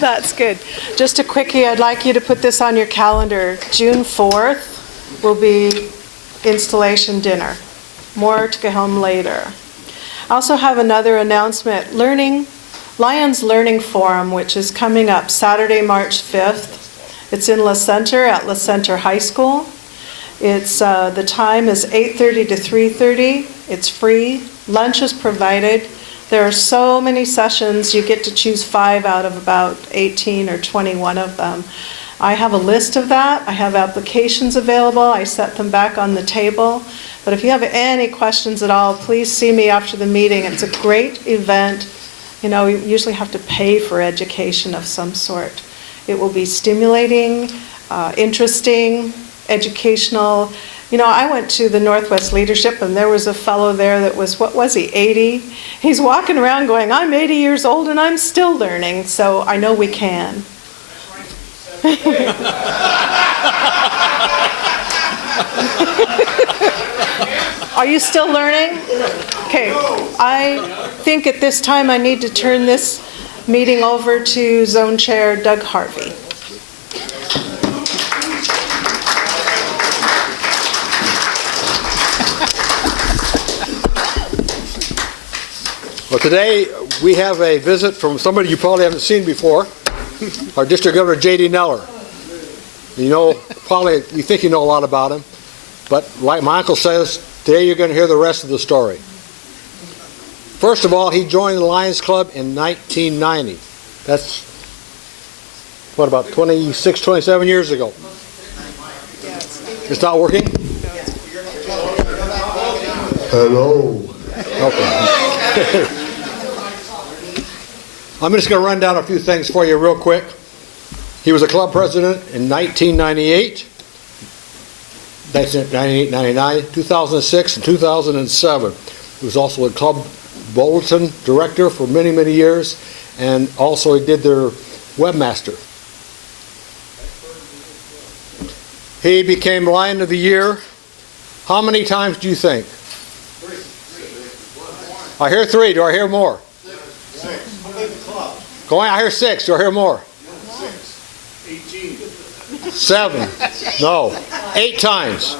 That's good. Just a quickie, I'd like you to put this on your calendar. June 4th will be installation dinner. More to get home later. I also have another announcement. Lions Learning Forum, which is coming up Saturday, March 5th. It's in La Center at La Center High School. The time is 8:30 to 3:30. It's free. Lunch is provided. There are so many sessions. You get to choose 5 out of about 18 or 21 of them. I have a list of that. I have applications available. I set them back on the table. But if you have any questions at all, please see me after the meeting. It's a great event. You know, you usually have to pay for education of some sort. It will be stimulating, interesting, educational. You know, I went to the Northwest Leadership and there was a fellow there that was, what was he, 80? He's walking around going, I'm 80 years old and I'm still learning, so I know we can. Are you still learning? Okay, I think at this time I need to turn this meeting over to Zone Chair Doug Harvey. Well, today we have a visit from somebody you probably haven't seen before, our District Governor J D Nellor. You know, probably you think you know a lot about him, but like my uncle says, today you're going to hear the rest of the story. First of all, he joined the Lions Club in 1990. That's, what, about 26, 27 years ago. It's not working? Hello. Okay. I'm just going to run down a few things for you real quick. He was a club president in 1998, 1998, 99, 2006, and 2007. He was also a club bulletin director for many, many years, and also he did their webmaster. He became Lion of the Year. How many times do you think? 3. I hear 3. Do I hear more? 6. Going, I hear 6. Do I hear more? 18. 7. No. 8 times.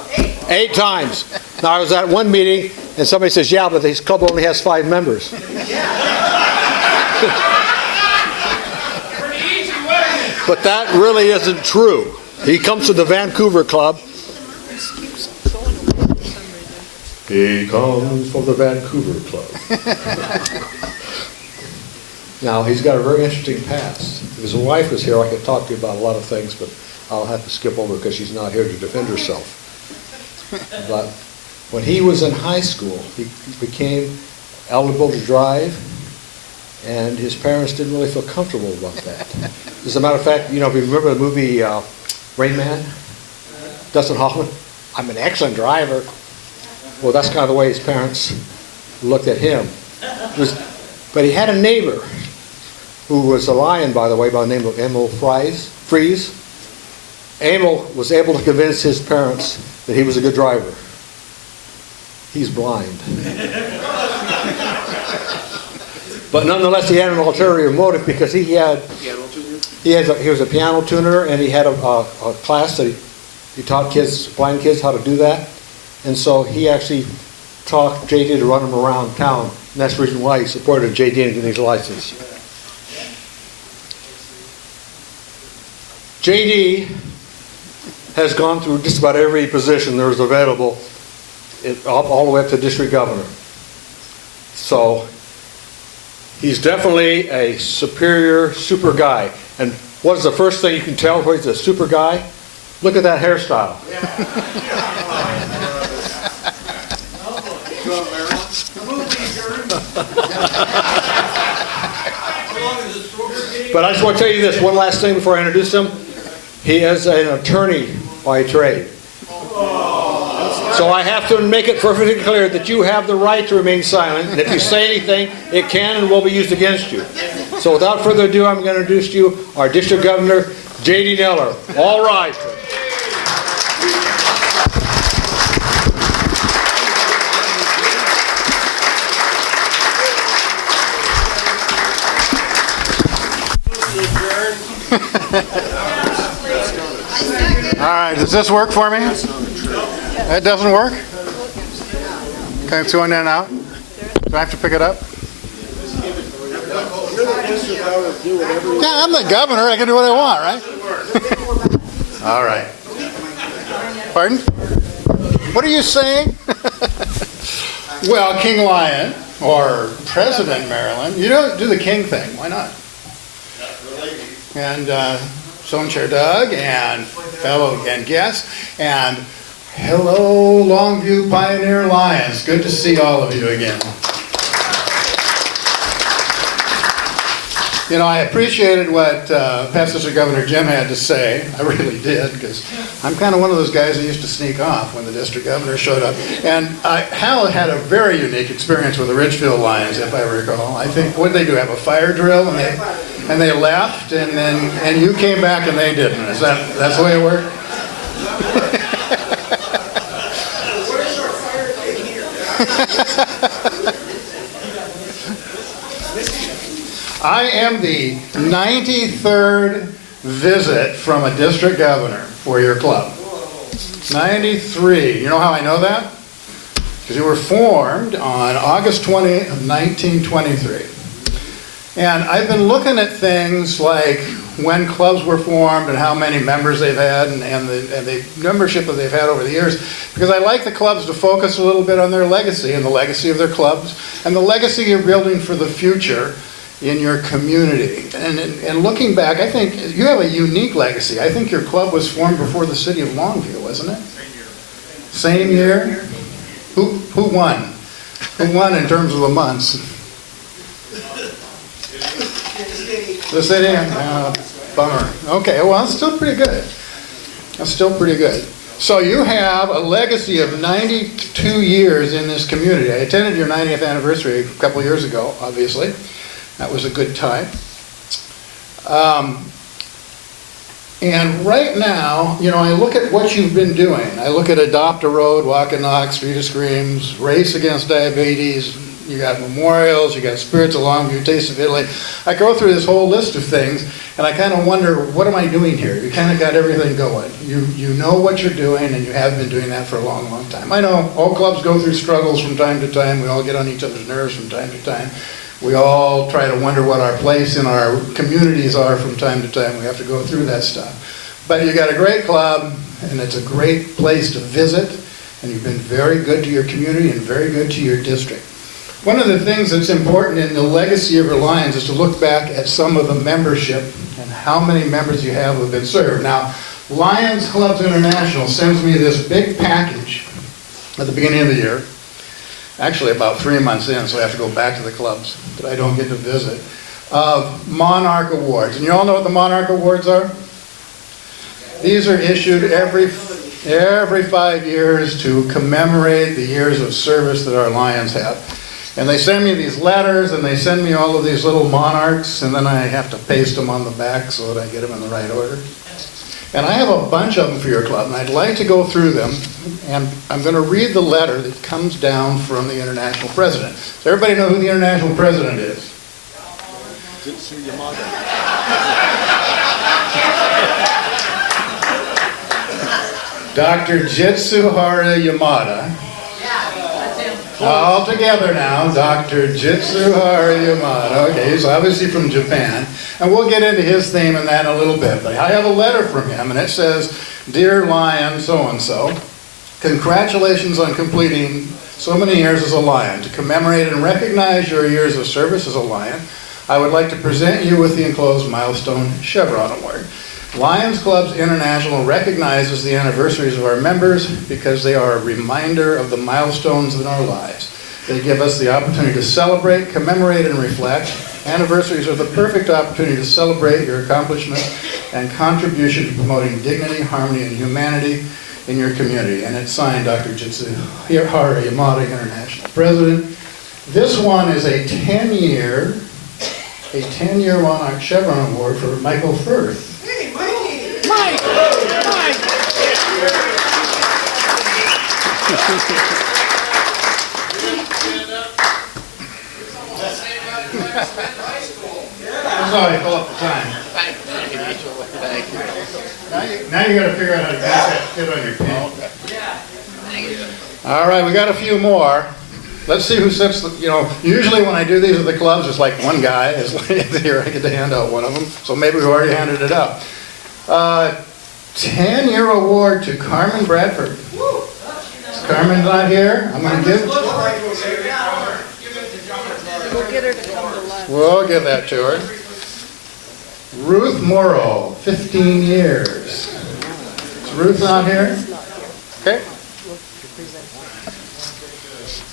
8 times. Now I was at one meeting and somebody says, yeah, but this club only has 5 members. But that really isn't true. He comes to the Vancouver Club. He comes from the Vancouver Club. Now, he's got a very interesting past. If his wife was here, I could talk to you about a lot of things, but I'll have to skip over because she's not here to defend herself. But when he was in high school, he became eligible to drive, and his parents didn't really feel comfortable about that. As a matter of fact, you know, if you remember the movie Rain Man? Dustin Hoffman? I'm an excellent driver. Well, that's kind of the way his parents looked at him. But he had a neighbor who was a Lion, by the way, by the name of Emil Fries. Emil was able to convince his parents that he was a good driver. He's blind. But nonetheless, he had an ulterior motive because he was a piano tuner, and he had a class that he taught blind kids how to do that. And so he actually taught JD to run him around town. And that's the reason why he supported JD in getting his license. JD has gone through just about every position there is available, all the way up to district governor. So he's definitely a superior, super guy. And what is the first thing you can tell when he's a super guy? Look at that hairstyle. But I just want to tell you this one last thing before I introduce him. He is an attorney by trade. So I have to make it perfectly clear that you have the right to remain silent. And if you say anything, it can and will be used against you. So without further ado, I'm going to introduce to you our District Governor, J D Nellor. All right. Adjourn. All right, does this work for me? That doesn't work? Okay, it's going in and out. Do I have to pick it up? Yeah, I'm the governor. I can do what I want, right? All right. Pardon? What are you saying? Well, King Lion or President Maryland, you don't do the king thing. Why not? And Zone Chair Doug and fellow and guests, and hello Longview Pioneer Lions. Good to see all of you again. You know, I appreciated what Past Assistant Governor Jim had to say. I really did, because I'm kind of one of those guys that used to sneak off when the district governor showed up. And Hal had a very unique experience with the Ridgefield Lions, if I recall. I think, what did they do, have a fire drill, and they left, and you came back and they didn't. That's the way it worked? I am the 93rd visit from a district governor for your club. 93. You know how I know that? Because you were formed on August 20 of 1923. And I've been looking at things like when clubs were formed and how many members they've had and the membership that they've had over the years, because I like the clubs to focus a little bit on their legacy and the legacy of their clubs and the legacy you're building for the future in your community. And looking back, I think you have a unique legacy. I think your club was formed before the city of Longview, wasn't it? Same year? Who won? Who won in terms of the months? The city? Bummer. Okay, well, that's still pretty good. That's still pretty good. So you have a legacy of 92 years in this community. I attended your 90th anniversary a couple of years ago, obviously. That was a good time. And right now, you know, I look at what you've been doing. I look at Adopt a Road, Walk and Knock, Street of Screams, Race Against Diabetes. You got memorials, you got Spirits of Longview, Taste of Italy. I go through this whole list of things, and I kind of wonder, what am I doing here? You kind of got everything going. You know what you're doing, and you have been doing that for a long, long time. I know all clubs go through struggles from time to time. We all get on each other's nerves from time to time. We all try to wonder what our place in our communities are from time to time. We have to go through that stuff. But you got a great club, and it's a great place to visit, and you've been very good to your community and very good to your district. One of the things that's important in the legacy of your Lions is to look back at some of the membership and how many members you have who have been served. Now, Lions Clubs International sends me this big package at the beginning of the year, actually about 3 months in, so I have to go back to the clubs that I don't get to visit, of Monarch Awards. And you all know what the Monarch Awards are? These are issued every 5 years to commemorate the years of service that our Lions have. And they send me these letters, and they send me all of these little monarchs, and then I have to paste them on the back so that I get them in the right order. And I have a bunch of them for your club, and I'd like to go through them, and I'm going to read the letter that comes down from the international president. Does everybody know who the international president is? Dr. Jitsuhara Yamada. All together now, Dr. Jitsuhara Yamada. Okay, he's obviously from Japan. And we'll get into his theme and that in a little bit. But I have a letter from him, and it says, "Dear Lion so-and-so, congratulations on completing so many years as a Lion. To commemorate and recognize your years of service as a Lion, I would like to present you with the enclosed Milestone Chevron Award. Lions Clubs International recognizes the anniversaries of our members because they are a reminder of the milestones in our lives. They give us the opportunity to celebrate, commemorate, and reflect. Anniversaries are the perfect opportunity to celebrate your accomplishments and contribution to promoting dignity, harmony, and humanity in your community." And it's signed Dr. Jitsuhara Yamada, International President. This one is a 10-year Monarch Chevron Award for Michael Firth. Mike! Sorry, pull up the time. Thank you. Now you gotta figure out how to get that fit on your pin. All right, we got a few more. Let's see who sits, usually when I do these at the clubs, it's like one guy is here, I get to hand out one of them, so maybe we've already handed it out. 10-year award to Carmen Bradford. Carmen's not here, I'm gonna give. We'll get her to come to lunch. We'll give that to her. Ruth Morrow, 15 years. Is Ruth not here? Okay.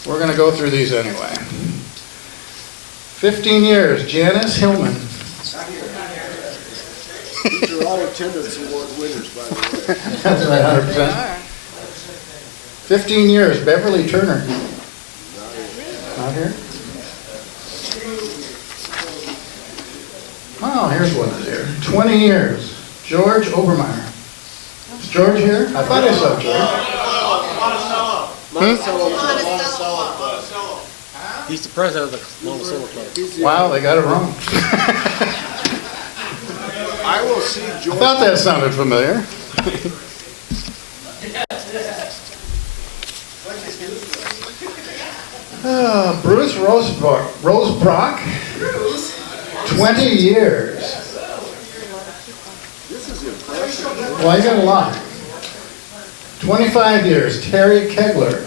We're going to go through these anyway. 15 years, Janice Hillman. These are all attendance award winners, by the way. That's right, 100%. 15 years, Beverly Turner. Not here? Oh, here's one that's here. 20 years, George Obermeyer. Is George here? I thought I saw George. He's the president of the Monticello Club. Wow, they got it wrong. I will see I George. thought that sounded familiar. Bruce Rosebrock, 20 years. This is impressive. Well, I got a lot. 25 years, Terry Kegler.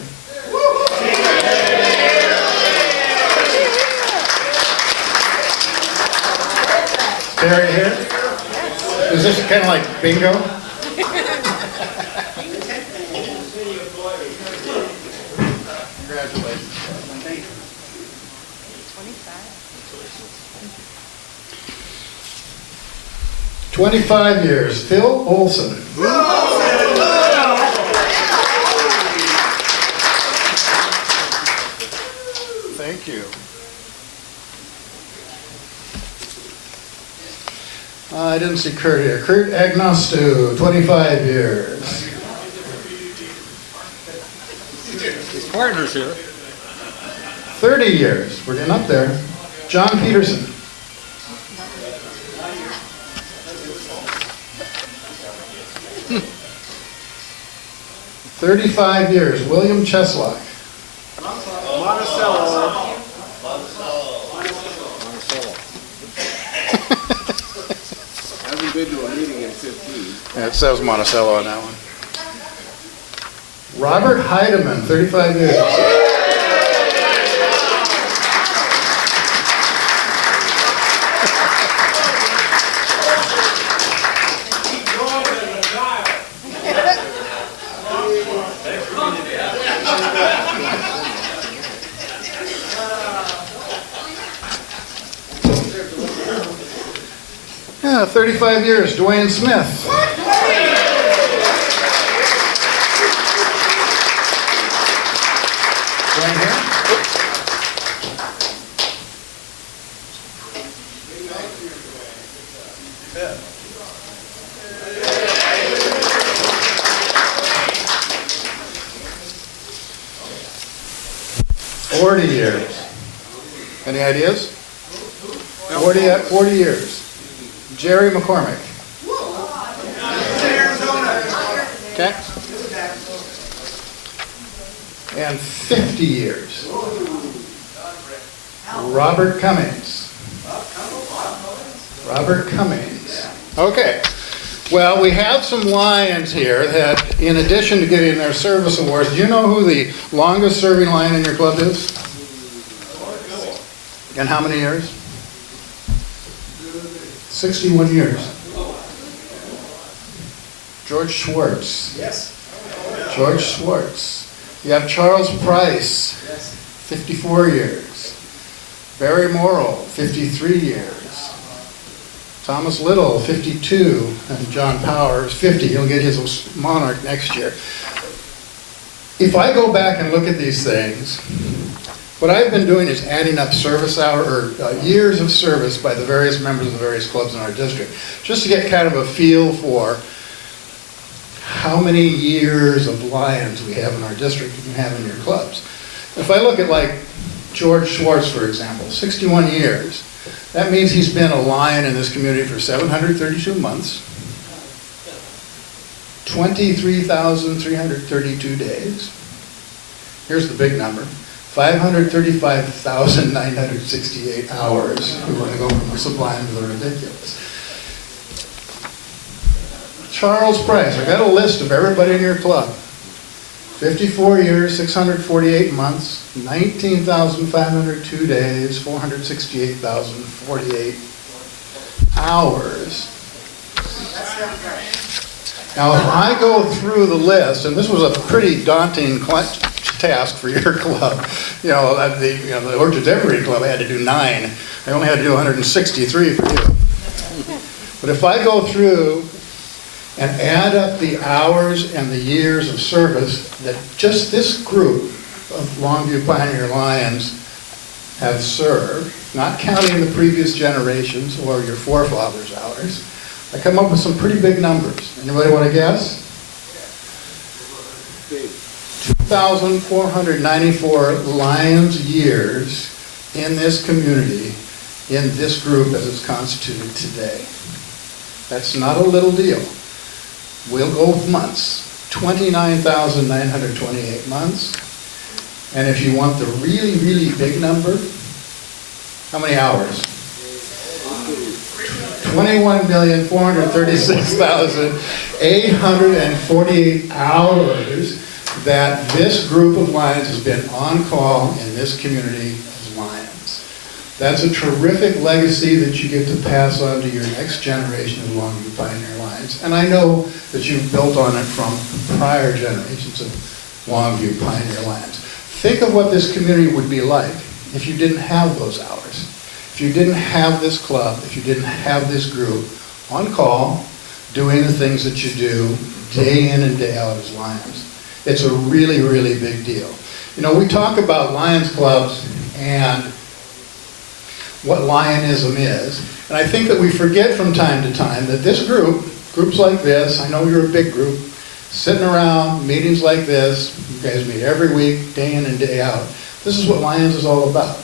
Terry here? Is this kind of like bingo? Congratulations. 25 years, Phil Olson. Thank you. I didn't see Kurt here. Kurt Agnostu, 25 years. His partner's here. 30 years. We're getting up there. John Peterson. Hmm. 35 years. William Cheslock. Monticello. Hasn't been to a meeting in 15. Yeah, it says Monticello on that one. Robert Heidemann, 35 years. Yeah, 35 years, Dwayne Smith. Dwayne here? 40 years. Any ideas? 40 years. Jerry McCormick. Okay. And 50 years. Robert Cummings. Robert Cummings. Okay. Well, we have some Lions here that, in addition to getting their service awards, do you know who the longest serving Lion in your club is? And how many years? 61 years. George Schwartz. Yes. George Schwartz. You have Charles Price, 54 years. Barry Morrill, 53 years. Thomas Little, 52. And John Powers, 50. He'll get his Monarch next year. If I go back and look at these things, what I've been doing is adding up service hour, or years of service by the various members of the various clubs in our district, just to get kind of a feel for how many years of Lions we have in our district and have in your clubs. If I look at like George Schwartz, for example, 61 years. That means he's been a Lion in this community for 732 months, 23,332 days. Here's the big number, 535,968 hours. We want to go from the sublime to the ridiculous. Charles Price, I got a list of everybody in your club. 54 years, 648 months, 19,502 days, 468,048 hours. Now, if I go through the list, and this was a pretty daunting task for your club, the Orchards Evergreen Club, I had to do 9. I only had to do 163 for you. But if I go through and add up the hours and the years of service that just this group of Longview Pioneer Lions have served, not counting the previous generations or your forefathers' hours, I come up with some pretty big numbers. Anybody want to guess? 2,494 Lions years in this community, in this group as it's constituted today. That's not a little deal. We'll go with months, 29,928 months. And if you want the really, really big number, how many hours? 21,436,848 hours that this group of Lions has been on call in this community as Lions. That's a terrific legacy that you get to pass on to your next generation of Longview Pioneer Lions. And I know that you've built on it from prior generations of Longview Pioneer Lions. Think of what this community would be like if you didn't have those hours. If you didn't have this club, if you didn't have this group on call, doing the things that you do day in and day out as Lions. It's a really, really big deal. We talk about Lions clubs and what Lionism is, and I think that we forget from time to time that this groups like this, I know you're a big group, sitting around, meetings like this, you guys meet every week, day in and day out. This is what Lions is all about.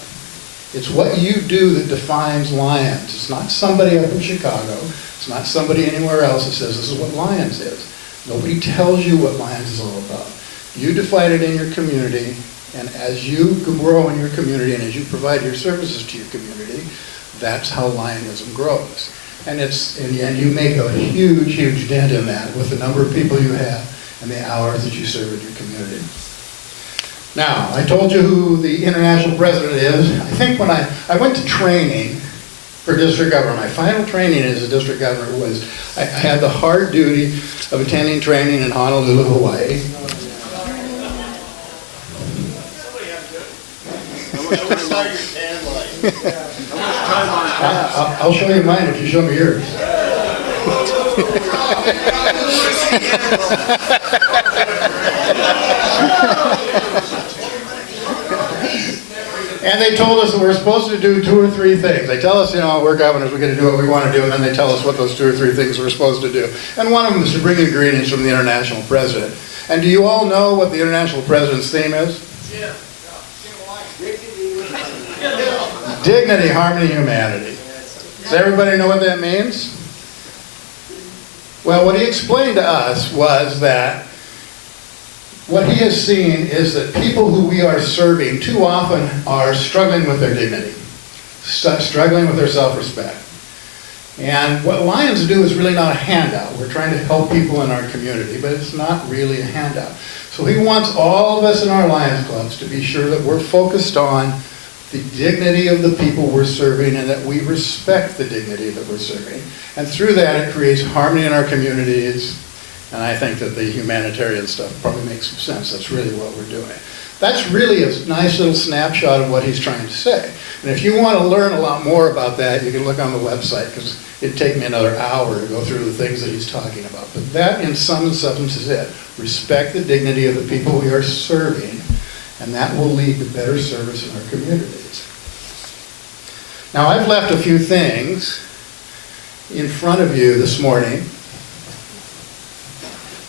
It's what you do that defines Lions. It's not somebody up in Chicago. It's not somebody anywhere else that says this is what Lions is. Nobody tells you what Lions is all about. You define it in your community, and as you grow in your community and as you provide your services to your community, that's how Lionism grows. And you make a huge, huge dent in that with the number of people you have and the hours that you serve in your community. Now, I told you who the international president is. I think when I went to training for district governor, my final training as a district governor was, I had the hard duty of attending training in Honolulu, Hawaii. I'll show you mine if you show me yours. And they told us that we're supposed to do 2 or 3 things. They tell us, we're governors, we're going to do what we want to do, and then they tell us what those 2 or 3 things we're supposed to do. And one of them is to bring ingredients from the international president. And do you all know what the international president's theme is? Yeah. Dignity, harmony, humanity. Does everybody know what that means? Well, what he explained to us was that what he has seen is that people who we are serving too often are struggling with their dignity, struggling with their self-respect. And what Lions do is really not a handout. We're trying to help people in our community, but it's not really a handout. So he wants all of us in our Lions clubs to be sure that we're focused on the dignity of the people we're serving and that we respect the dignity that we're serving. And through that, it creates harmony in our communities. And I think that the humanitarian stuff probably makes some sense. That's really what we're doing. That's really a nice little snapshot of what he's trying to say. And if you want to learn a lot more about that, you can look on the website, because it'd take me another hour to go through the things that he's talking about. But that, in sum and substance, is it. Respect the dignity of the people we are serving, and that will lead to better service in our communities. Now, I've left a few things in front of you this morning.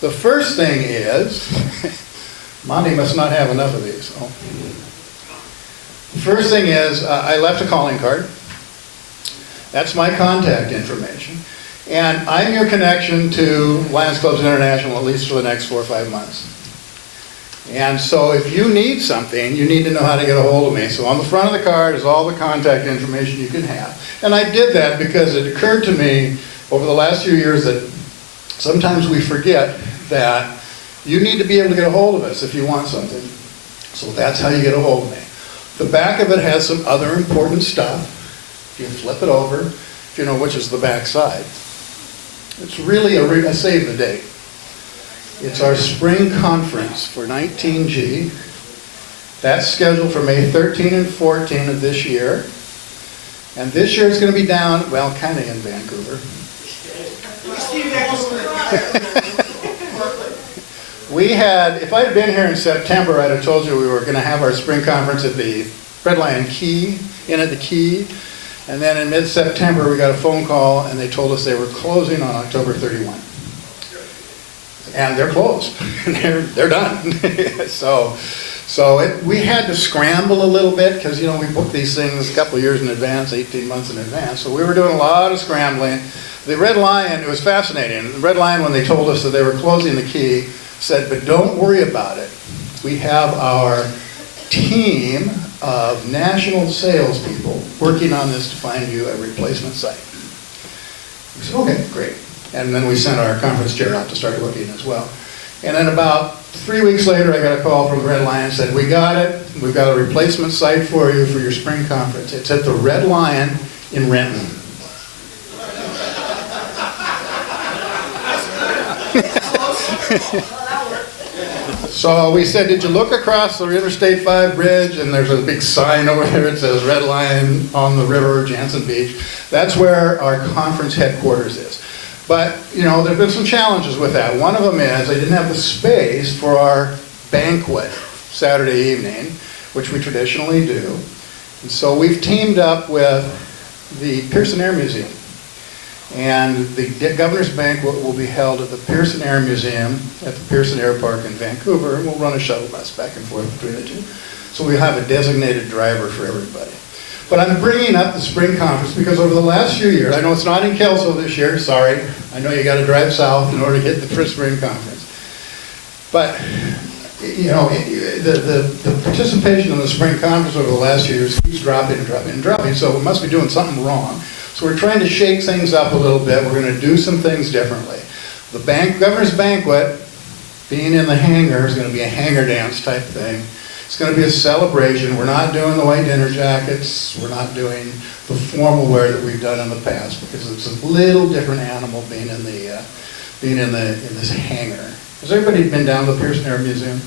The first thing is, Monty must not have enough of these. Oh. The first thing is, I left a calling card. That's my contact information. And I'm your connection to Lions Clubs International, at least for the next 4 or 5 months. And so if you need something, you need to know how to get a hold of me. So on the front of the card is all the contact information you can have. And I did that because it occurred to me over the last few years that sometimes we forget that you need to be able to get a hold of us if you want something. So that's how you get a hold of me. The back of it has some other important stuff. If you flip it over, if you know which is the back side. It's really a save the date. It's our spring conference for 19G. That's scheduled for May 13 and 14 of this year. And this year it's going to be down, well, kind of in Vancouver. We had, if I had been here in September, I'd have told you we were going to have our spring conference at the Red Lion Key, in at the Key. And then in mid-September, we got a phone call, and they told us they were closing on October 31. And they're closed. they're done. We had to scramble a little bit because, we book these things a couple of years in advance, 18 months in advance. So we were doing a lot of scrambling. The Red Lion, it was fascinating. The Red Lion, when they told us that they were closing the Key, said, but don't worry about it. We have our team of national salespeople working on this to find you a replacement site. We said, okay, great. And then we sent our conference chair out to start looking as well. And then about 3 weeks later, I got a call from the Red Lion, said, we got it. We've got a replacement site for you for your spring conference. It's at the Red Lion in Renton. So we said, did you look across the Interstate 5 bridge? And there's a big sign over there that says Red Lion on the river, Jansen Beach. That's where our conference headquarters is. But, there have been some challenges with that. One of them is I didn't have the space for our banquet Saturday evening, which we traditionally do. And so we've teamed up with the Pearson Air Museum. And the Governor's Banquet will be held at the Pearson Air Museum at the Pearson Air Park in Vancouver, and we'll run a shuttle bus back and forth between the two. So we'll have a designated driver for everybody. But I'm bringing up the spring conference because over the last few years, I know it's not in Kelso this year, sorry. I know you got to drive south in order to get the first spring conference. But, the participation in the spring conference over the last few years keeps dropping and dropping and dropping, so we must be doing something wrong. So we're trying to shake things up a little bit. We're going to do some things differently. The Governor's Banquet, being in the hangar, is going to be a hangar dance type thing. It's going to be a celebration. We're not doing the white dinner jackets. We're not doing the formal wear that we've done in the past because it's a little different animal being in this hangar. Has everybody been down to the Pearson Air Museum?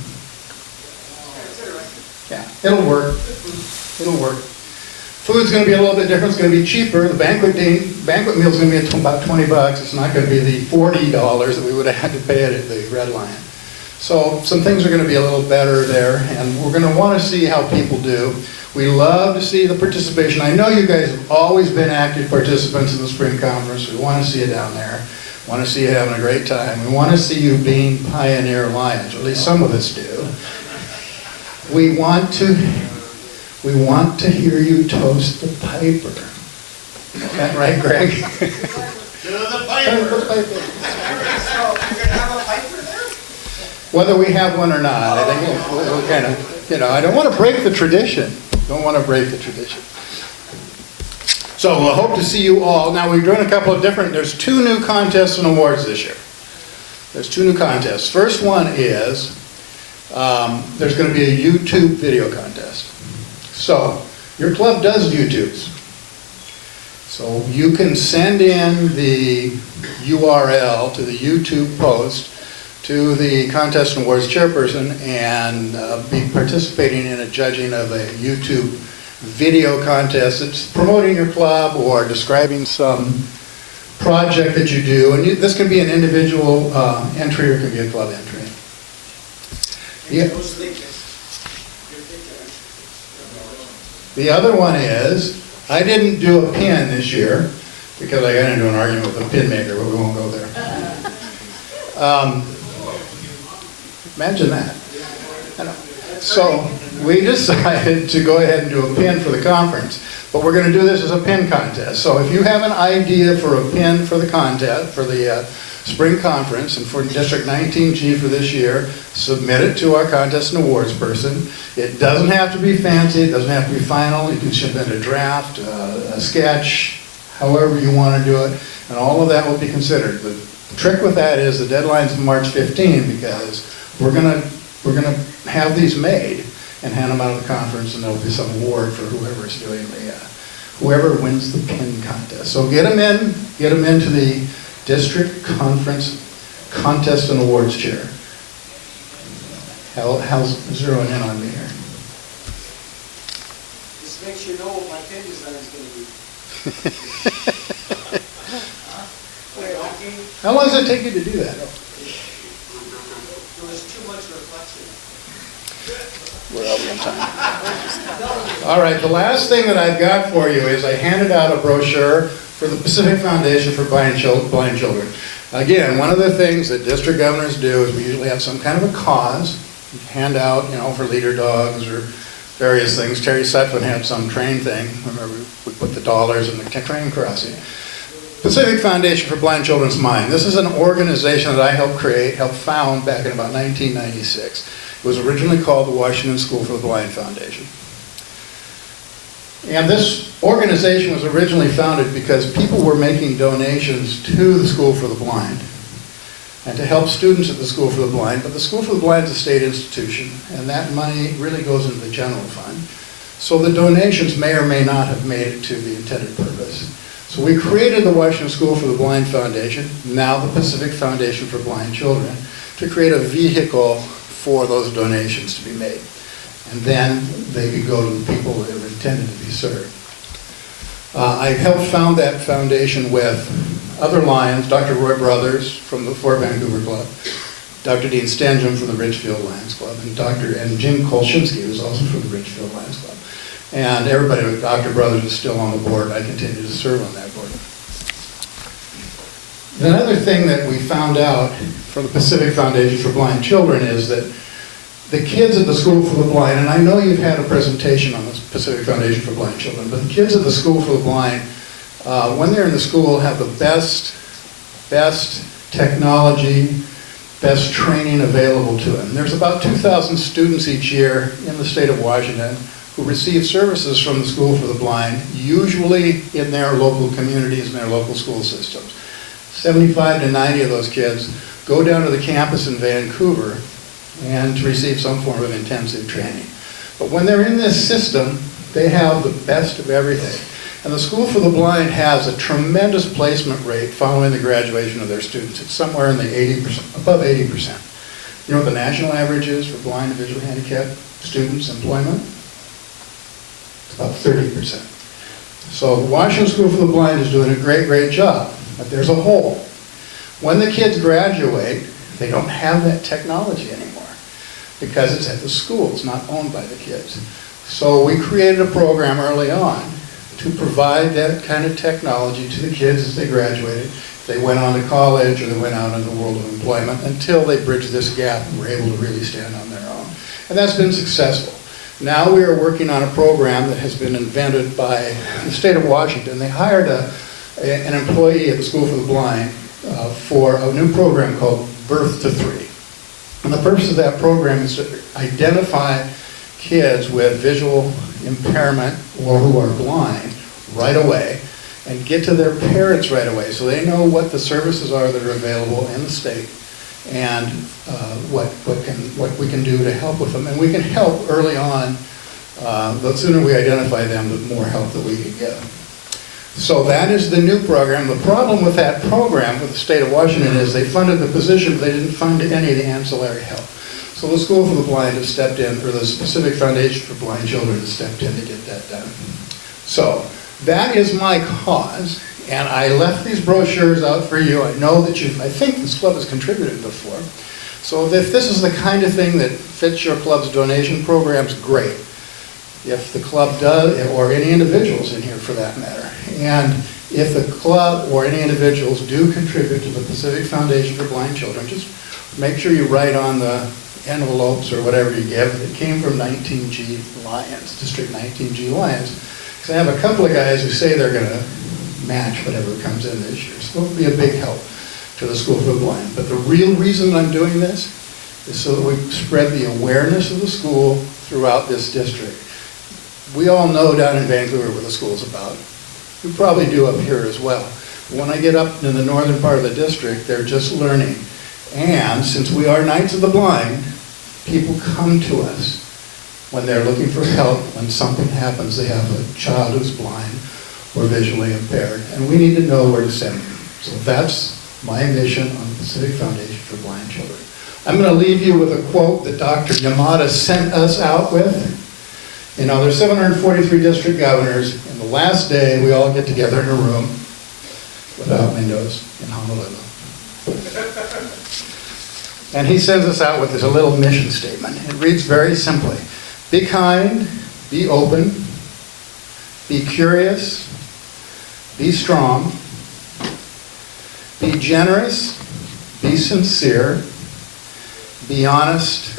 Yeah, it'll work. It'll work. Food's going to be a little bit different. It's going to be cheaper. The banquet meal is going to be about $20. It's not going to be the $40 that we would have had to pay at the Red Lion. So some things are going to be a little better there, and we're going to want to see how people do. We love to see the participation. I know you guys have always been active participants in the spring conference. We want to see you down there. We want to see you having a great time. We want to see you being Pioneer Lions, or at least some of us do. We want to hear you toast the piper. Is that right, Greg? The Whether we have one or not, I think we'll kind of, I don't want to break the tradition. Don't want to break the tradition. So we'll hope to see you all. Now we're doing a couple of there's 2 new contests and awards this year. There's 2 new contests. First one is, there's going to be a YouTube video contest. So, your club does YouTubes. So you can send in the URL to the YouTube post to the Contest and Awards chairperson and be participating in a judging of a YouTube video contest. It's promoting your club or describing some project that you do. And this can be an individual entry or it can be a club entry. Yeah. The other one is, I didn't do a pin this year because I got into an argument with a pin maker, but we won't go there. Imagine that. I know. So we decided to go ahead and do a pin for the conference. But we're going to do this as a pin contest. So if you have an idea for a pin for the contest, for the spring conference, and for District 19G for this year, submit it to our contest and awards person. It doesn't have to be fancy, it doesn't have to be final. You can submit a draft, a sketch, however you want to do it, and all of that will be considered. The trick with that is the deadline's March 15, because we're gonna have these made and hand them out of the conference, and there'll be some award for whoever's doing the, whoever wins the pin contest. So get them into the district conference contest and awards chair. How's zeroing in on me here? This makes you know what my pin design is going to be. How long does it take you to do that? There was too much reflection. All right, the last thing that I've got for you is I handed out a brochure for the Pacific Foundation for Blind Children. Again, one of the things that district governors do is we usually have some kind of a cause, hand out, for leader dogs or various things. Terry Sutphin had some train thing. Remember, we put the dollars in the train crossing. Pacific Foundation for Blind Children's Mind. This is an organization that I helped found back in about 1996. It was originally called the Washington School for the Blind Foundation. And this organization was originally founded because people were making donations to the School for the Blind and to help students at the School for the Blind. But the School for the Blind is a state institution, and that money really goes into the general fund. So the donations may or may not have made it to the intended purpose. So we created the Washington School for the Blind Foundation, now the Pacific Foundation for Blind Children, to create a vehicle for those donations to be made. And then they could go to the people that were intended to be served. I helped found that foundation with other Lions, Dr. Roy Brothers from the Fort Vancouver Club, Dr. Dean Stengham from the Ridgefield Lions Club, and Jim Kolshinsky, who's also from the Ridgefield Lions Club. And everybody with Dr. Brothers is still on the board. I continue to serve on that board. Another thing that we found out from the Pacific Foundation for Blind Children is that the kids at the School for the Blind, and I know you've had a presentation on the Pacific Foundation for Blind Children, but the kids at the School for the Blind, when they're in the school, have the best technology, best training available to them. There's about 2,000 students each year in the state of Washington who receive services from the School for the Blind, usually in their local communities and their local school systems. 75 to 90 of those kids go down to the campus in Vancouver and to receive some form of intensive training. But when they're in this system, they have the best of everything. And the School for the Blind has a tremendous placement rate following the graduation of their students. It's somewhere in the 80%, above 80%. You know what the national average is for blind and visually handicapped students' employment? It's about 30%. So the Washington School for the Blind is doing a great job, but there's a hole. When the kids graduate, they don't have that technology anymore because it's at the school, it's not owned by the kids. So we created a program early on to provide that kind of technology to the kids as they graduated. They went on to college or they went out into the world of employment until they bridged this gap and were able to really stand on their own. And that's been successful. Now we are working on a program that has been invented by the state of Washington. They hired an employee at the School for the Blind for a new program called Birth to 3. And the purpose of that program is to identify kids with visual impairment or who are blind right away and get to their parents right away so they know what the services are that are available in the state and what we can do to help with them. And we can help early on. The sooner we identify them, the more help that we can give. So that is the new program. The problem with that program with the state of Washington is they funded the position, but they didn't fund any of the ancillary help. So the School for the Blind has stepped in, or the Pacific Foundation for Blind Children has stepped in to get that done. So that is my cause, and I left these brochures out for you. I know that I think this club has contributed before. So if this is the kind of thing that fits your club's donation programs, great. If the club does, or any individuals in here for that matter, and if the club or any individuals do contribute to the Pacific Foundation for Blind Children, just make sure you write on the envelopes or whatever you give, it came from 19G Lions, District 19G Lions, because So I have a couple of guys who say they're going to match whatever comes in this year. So it'll be a big help to the School for the Blind. But the real reason I'm doing this is so that we spread the awareness of the school throughout this district. We all know down in Vancouver what the school's about. We probably do up here as well. When I get up in the northern part of the district, they're just learning. And since we are Knights of the Blind, people come to us when they're looking for help, when something happens, they have a child who's blind or visually impaired, and we need to know where to send them. So that's my mission on the Pacific Foundation for Blind Children. I'm going to leave you with a quote that Dr. Yamada sent us out with. You know, there's 743 district governors, and the last day we all get together in a room without windows in Honolulu. And he sends us out with this little mission statement. It reads very simply: be kind, be open, be curious, be strong, be generous, be sincere, be honest,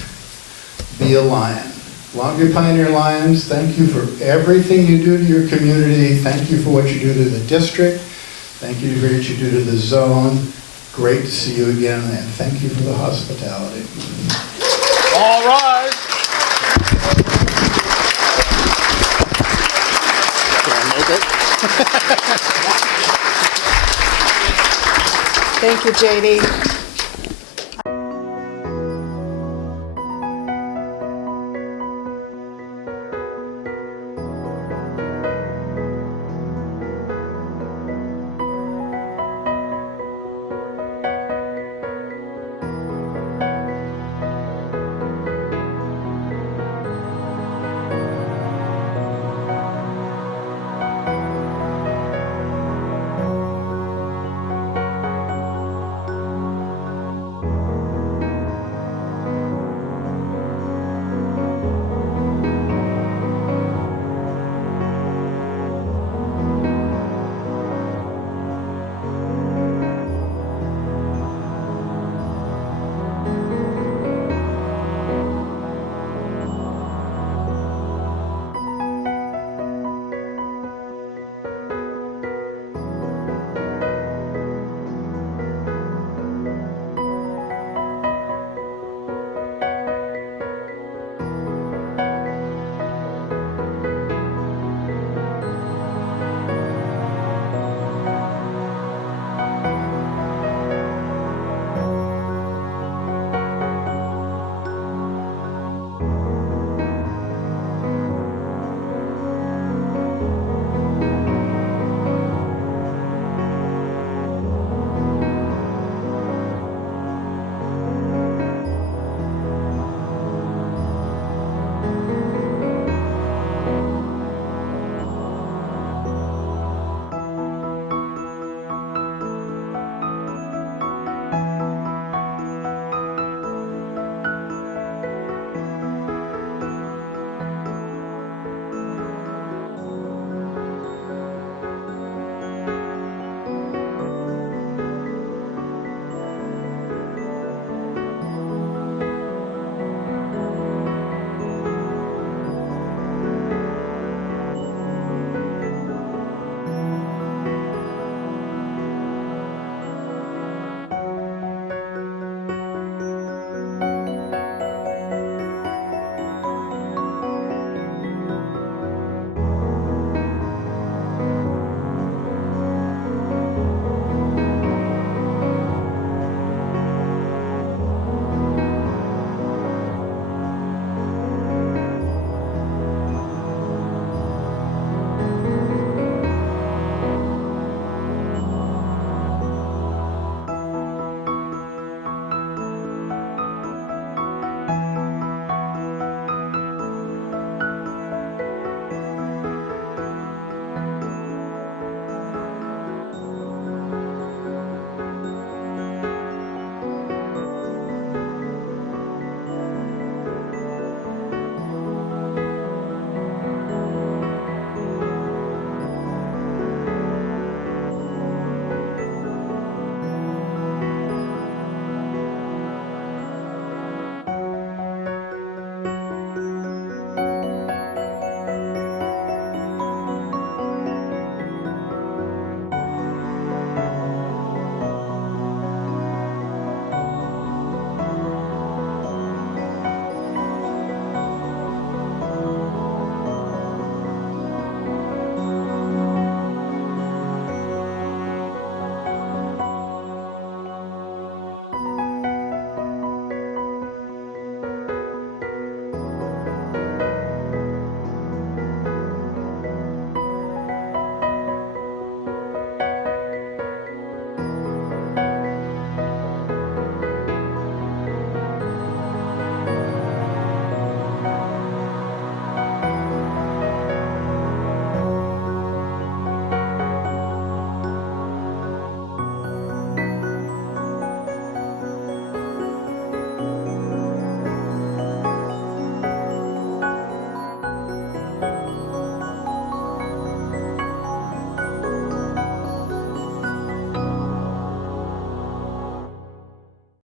be a lion. Longview Pioneer Lions, thank you for everything you do to your community. Thank you for what you do to the district. Thank you for what you do to the zone. Great to see you again, and thank you for the hospitality. All right. Can I make it? Thank you, JD.